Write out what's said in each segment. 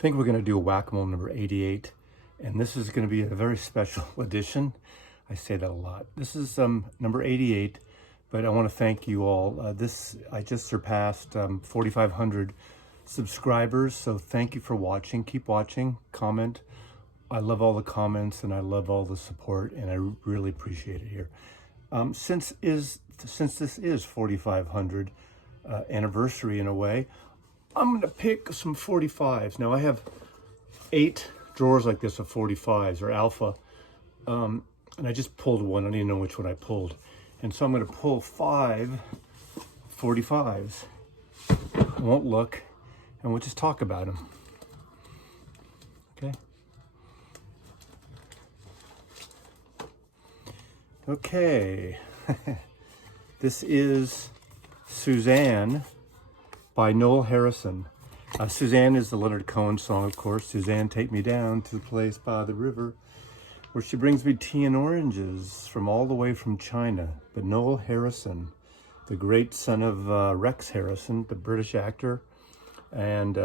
think we're going to do a Whack-A-Mole number 88, and this is going to be a very special edition. I say that a lot. This is number 88, but I want to thank you all. I just surpassed 4,500 subscribers, so thank you for watching. Keep watching, comment. I love all the comments and I love all the support, and I really appreciate it here. Since this is 4,500 anniversary in a way, I'm gonna pick some 45s. Now I have 8 drawers like this of 45s or alpha, and I just pulled one. I don't even know which one I pulled, and so I'm gonna pull 5 45s. I won't look, and we'll just talk about them. Okay. Okay. This is Suzanne by Noel Harrison. Suzanne is the Leonard Cohen song, of course. Suzanne, take me down to the place by the river where she brings me tea and oranges from all the way from China. But Noel Harrison, the great son of Rex Harrison, the British actor and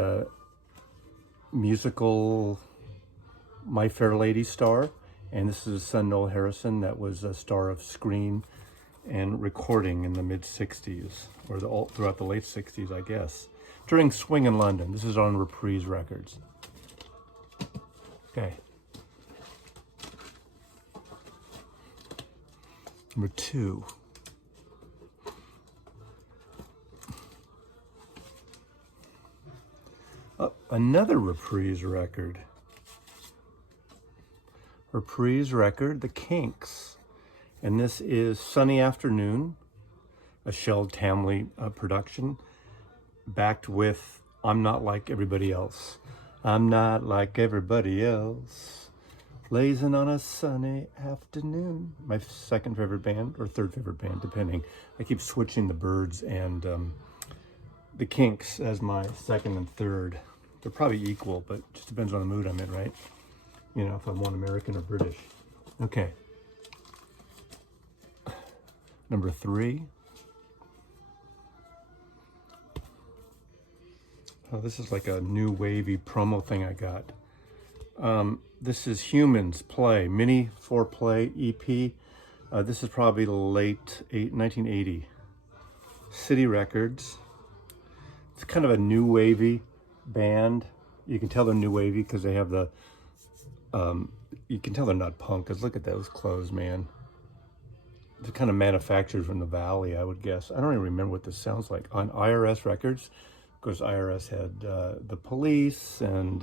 musical My Fair Lady star. And this is his son, Noel Harrison, that was a star of screen and recording in the mid-60s, or throughout the late 60s, I guess, during Swing in London. This is on Reprise Records. Okay. Number 2. Oh, another Reprise record. Reprise record, the Kinks. And this is Sunny Afternoon, a Shel Tamley production, backed with I'm Not Like Everybody Else. I'm not like everybody else, lazing on a sunny afternoon. My second favorite band, or third favorite band, depending. I keep switching the Byrds and the Kinks as my second and third. They're probably equal, but just depends on the mood I'm in, right? You know, if I want American or British. Okay. Number 3. Oh, this is like a new wavy promo thing I got. This is Humans Play, mini Foreplay EP. This is probably late 1980. City Records. It's kind of a new wavy band. You can tell they're new wavy because they have the, you can tell they're not punk, because look at those clothes, man. They're kind of manufactured from the Valley, I would guess. I don't even remember what this sounds like. On IRS Records, of course, IRS had the Police, and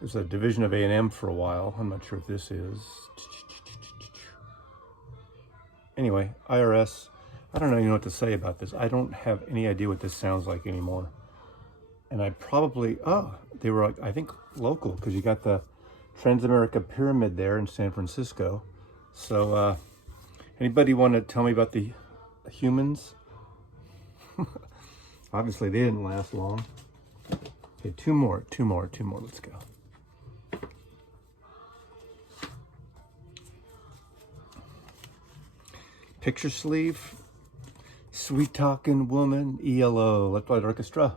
there's a division of A&M for a while. I'm not sure if this is. Anyway, IRS, I don't even know what to say about this. I don't have any idea what this sounds like anymore. And I probably, they were, I think, local, because you got the Transamerica Pyramid there in San Francisco. So, anybody want to tell me about the Humans? Obviously, they didn't last long. Okay, two more. Let's go. Picture Sleeve, Sweet Talking Woman, ELO, Left Light Orchestra,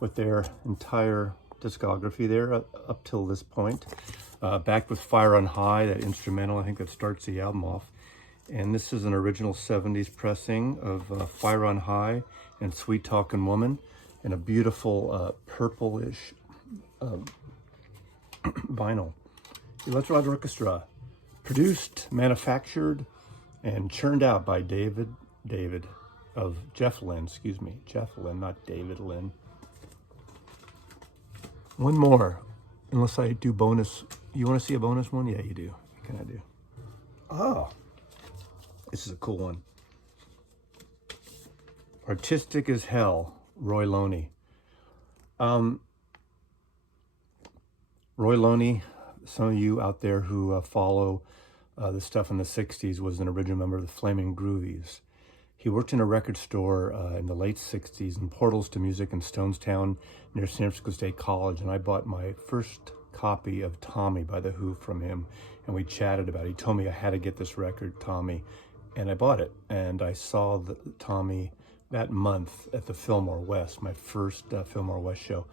with their entire discography there up till this point. Back with Fire on High, that instrumental, I think that starts the album off. And this is an original 70s pressing of Fire on High and Sweet Talkin' Woman in a beautiful purplish vinyl. Electric Light Orchestra, produced, manufactured, and churned out by Jeff Lynne, Jeff Lynne, not David Lynne. One more, unless I do bonus. You want to see a bonus one? Yeah, you do. What can I do? Oh. This is a cool one. Artistic as Hell, Roy Loney. Roy Loney, some of you out there who follow the stuff in the 60s, was an original member of the Flamin' Groovies. He worked in a record store in the late 60s in Portals to Music in Stonestown near San Francisco State College, and I bought my first copy of Tommy by The Who from him, and we chatted about it. He told me I had to get this record, Tommy. And I bought it, and I saw Tommy that month at the Fillmore West, my first Fillmore West show.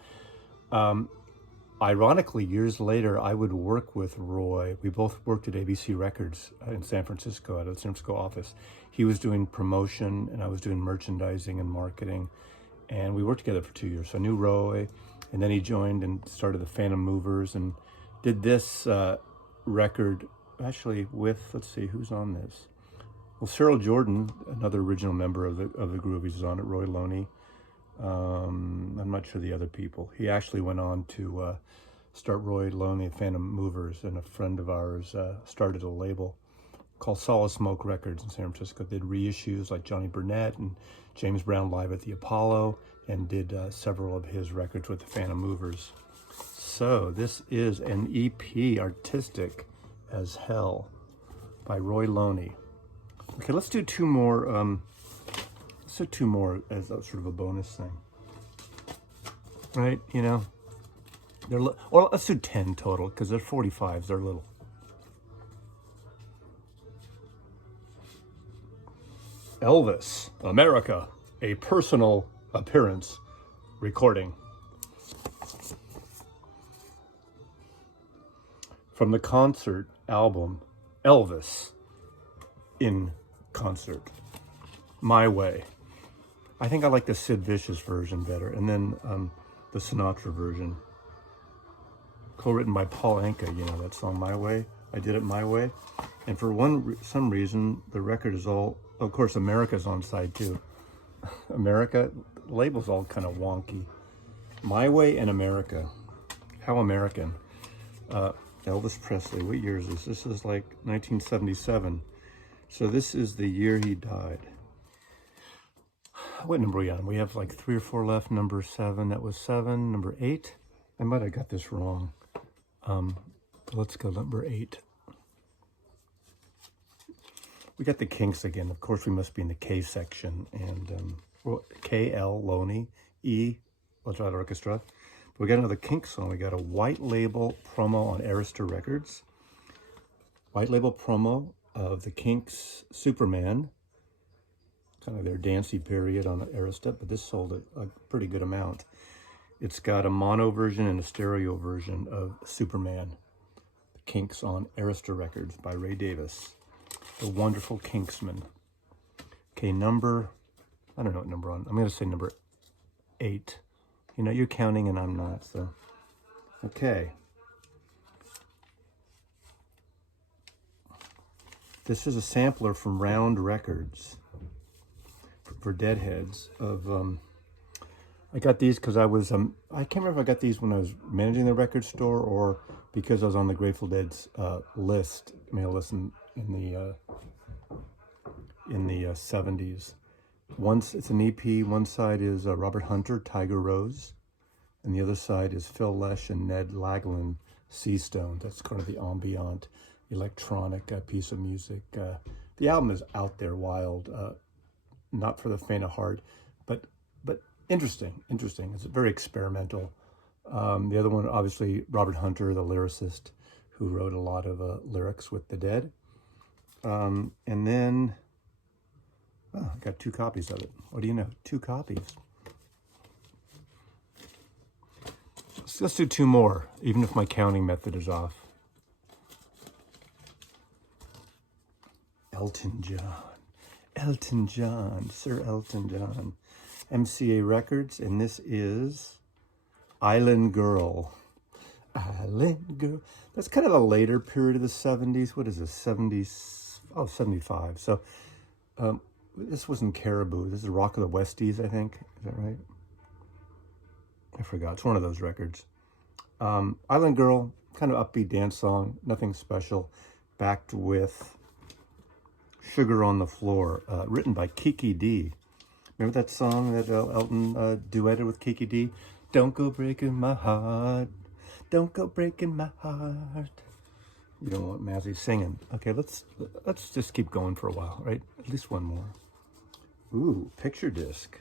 ironically, years later, I would work with Roy. We both worked at ABC Records in San Francisco, at a San Francisco office. He was doing promotion, and I was doing merchandising and marketing. And we worked together for 2 years. So I knew Roy, and then he joined and started the Phantom Movers and did this record, actually with, let's see, who's on this? Well, Cyril Jordan, another original member of the Groovies, is on it. Roy Loney. I'm not sure the other people. He actually went on to start Roy Loney, Phantom Movers, and a friend of ours started a label called Solid Smoke Records in San Francisco. They did reissues like Johnny Burnett and James Brown Live at the Apollo, and did several of his records with the Phantom Movers. So this is an EP, artistic as hell, by Roy Loney. Okay, let's do two more. Let's do two more as a sort of a bonus thing, right? You know, or let's do 10 total because they're 45s. They're little. Elvis, America, a personal appearance recording. From the concert album, Elvis in Concert, My Way. I think I like the Sid Vicious version better, and then the Sinatra version. Co-written by Paul Anka, you know, that song, My Way. I did it my way. And for some reason, the record is all, of course, America's on side too. America, the label's all kind of wonky. My Way and America. How American. Elvis Presley, what year is this? This is like 1977. So this is the year he died. What number are we on? We have like 3 or 4 left. Number 7, that was 7. Number 8, I might have got this wrong. Let's go number 8. We got the Kinks again. Of course, we must be in the K section. And KL, Loney, E, Untitled Orchestra. We got another Kinks song. We got a white label promo on Arista Records. White label promo of the Kinks Superman. Kind of their dancey period on Arista, but this sold a pretty good amount. It's got a mono version and a stereo version of Superman. The Kinks on Arista Records by Ray Davis. The wonderful Kinksman. Okay, number, I don't know what number on. I'm going to say number 8. You know, you're counting and I'm not, so. Okay. This is a sampler from Round Records for Deadheads of, I got these because I was, I can't remember if I got these when I was managing the record store or because I was on the Grateful Dead's list, mail list in the 70s. It's an EP. One side is Robert Hunter, Tiger Rose, and the other side is Phil Lesh and Ned Lagland, Sea Stone. That's kind of the ambient, electronic piece of music. The album is out there, wild, not for the faint of heart, but interesting. It's very experimental. The other one, obviously, Robert Hunter, the lyricist, who wrote a lot of lyrics with the Dead. And then, I got 2 copies of it. What do you know? 2 copies. Let's do 2 more, even if my counting method is off. Elton John, Sir Elton John. MCA Records, and this is Island Girl. Island Girl. That's kind of a later period of the 70s. What is this? 70s? Oh, 75. So this wasn't Caribou. This is Rock of the Westies, I think. Is that right? I forgot. It's one of those records. Island Girl, kind of upbeat dance song. Nothing special. Backed with Sugar on the Floor, written by Kiki D. Remember that song that Elton duetted with Kiki D? Don't go breaking my heart. Don't go breaking my heart. You don't want Mazzy singing. Okay, let's just keep going for a while, right? At least one more. Ooh, picture disc.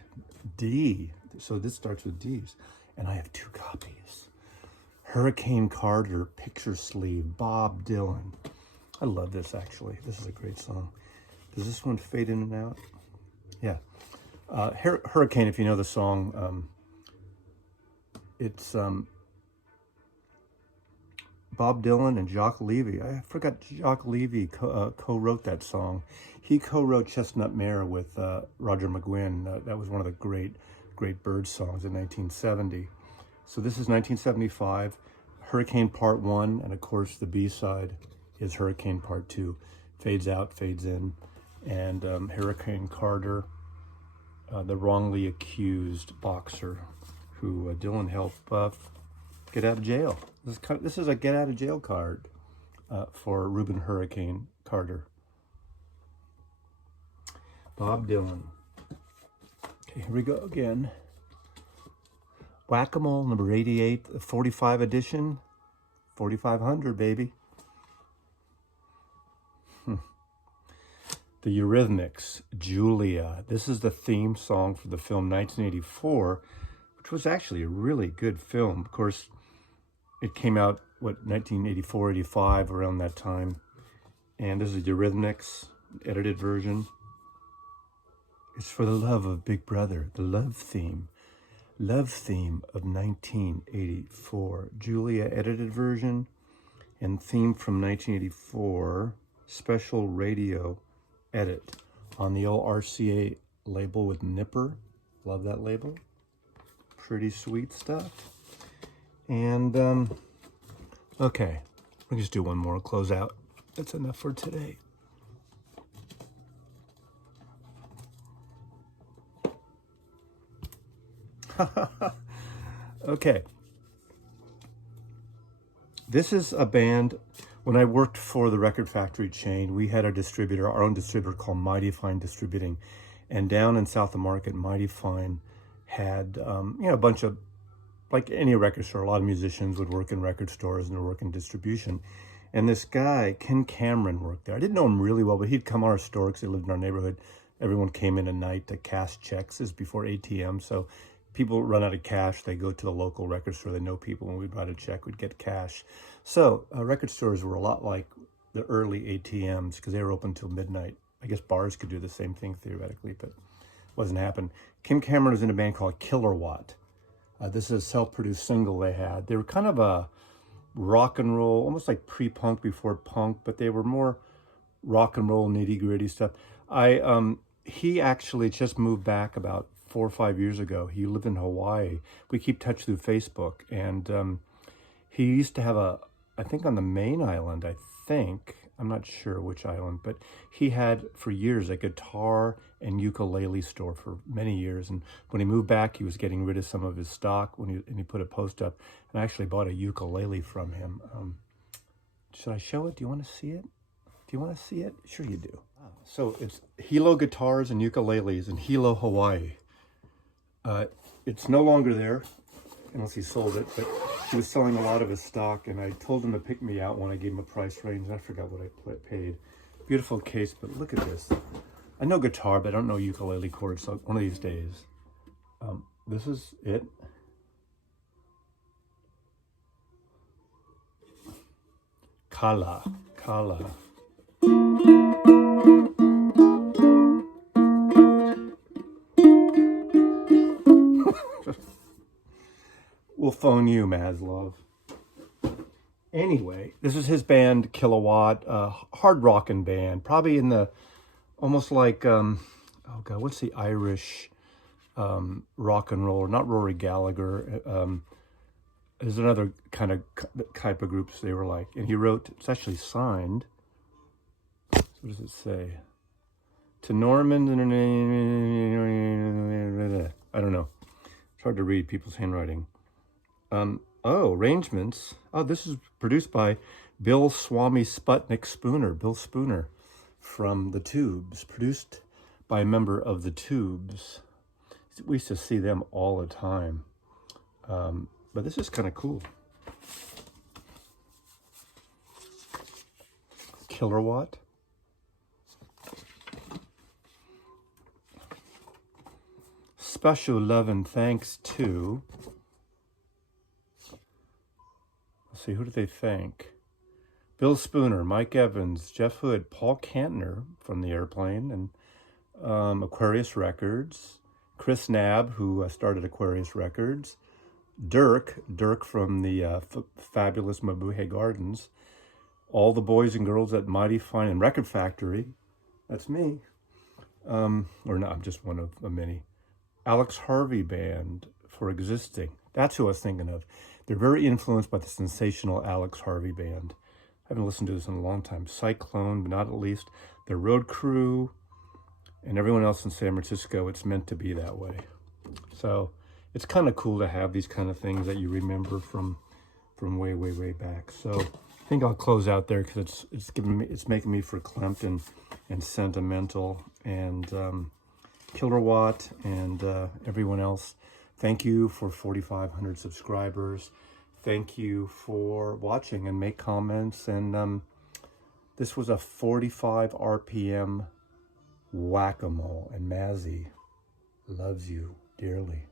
D. So this starts with D's. And I have 2 copies. Hurricane Carter, picture sleeve, Bob Dylan. I love this, actually. This is a great song. Does this one fade in and out? Yeah. Hurricane, if you know the song, it's Bob Dylan and Jacques Levy. I forgot Jacques Levy co-wrote that song. He co-wrote Chestnut Mare with Roger McGuinn. That was one of the great Byrds songs in 1970. So this is 1975, Hurricane Part 1, and of course the B-side is Hurricane Part 2. Fades out, fades in, and Hurricane Carter, the wrongly accused boxer who Dylan helped get out of jail. This is a get out of jail card for Reuben Hurricane Carter. Bob Dylan. Okay, here we go again. Whack-A-Mole, number 88, the 45 edition. 4,500, baby. The Eurythmics, Julia. This is the theme song for the film 1984, which was actually a really good film. Of course, it came out, 1984, 85, around that time. And this is the Eurythmics, edited version. It's for the love of Big Brother, the love theme of 1984. Julia, edited version, and theme from 1984, special radio edit on the old RCA label with Nipper. Love that label. Pretty sweet stuff. And, okay, we'll just do one more, close out. That's enough for today. Okay. This is a band. When I worked for the record factory chain, we had a distributor, our own distributor called Mighty Fine Distributing. And down in South of Market, Mighty Fine had, a bunch of, like any record store, a lot of musicians would work in record stores and work in distribution. And this guy, Ken Cameron, worked there. I didn't know him really well, but he'd come on our store because he lived in our neighborhood. Everyone came in at night to cash checks. This is before ATM, so people run out of cash. They go to the local record store. They know people. When we'd write a check, we'd get cash. So record stores were a lot like the early ATMs because they were open till midnight. I guess bars could do the same thing theoretically, but it wasn't happening. Kim Cameron was in a band called Kilowatt. This is a self-produced single they had. They were kind of a rock and roll, almost like pre-punk before punk, but they were more rock and roll, nitty-gritty stuff. He actually just moved back about 4 or 5 years ago. He lived in Hawaii. We keep touch through Facebook, and he used to have I think on the main island, I'm not sure which island, but he had for years a guitar and ukulele store for many years. And when he moved back, he was getting rid of some of his stock and he put a post up, and I actually bought a ukulele from him. Should I show it? Do you want to see it? Do you want to see it? Sure you do. So it's Hilo Guitars and Ukuleles in Hilo, Hawaii. It's no longer there, unless he sold it, but he was selling a lot of his stock, and I told him to pick me out when I gave him a price range, and I forgot what I paid. Beautiful case, but look at this. I know guitar, but I don't know ukulele chords, so one of these days. This is it. Kala. We'll phone you, Maslov. Anyway, this is his band, Kilowatt, hard rockin' band, probably in the, almost like, oh God, what's the Irish rock and roll? Not Rory Gallagher. There's another type of groups they were like. And he wrote, it's actually signed, what does it say? To Norman, I don't know. It's hard to read people's handwriting. Arrangements. This is produced by Bill Swami Sputnik Spooner. Bill Spooner from The Tubes. Produced by a member of The Tubes. We used to see them all the time. But this is kind of cool. Kilowatt. Special love and thanks to... See, who did they thank? Bill Spooner, Mike Evans, Jeff Hood, Paul Kantner from The Airplane, and Aquarius Records, Chris Knabb, who started Aquarius Records, Dirk from the fabulous Mabuhay Gardens, all the boys and girls at Mighty Fine and Record Factory, that's me, or no, I'm just one of many. Alex Harvey Band for Existing, that's who I was thinking of. They're very influenced by the sensational Alex Harvey Band. I haven't listened to this in a long time. Cyclone, but not at least. The Road Crew, and everyone else in San Francisco. It's meant to be that way. So it's kind of cool to have these kind of things that you remember from way, way, way back. So I think I'll close out there because it's making me verklempt and sentimental. And Kilowatt and everyone else, thank you for 4,500 subscribers. Thank you for watching and make comments. And this was a 45 RPM whack-a-mole, and Mazzy loves you dearly.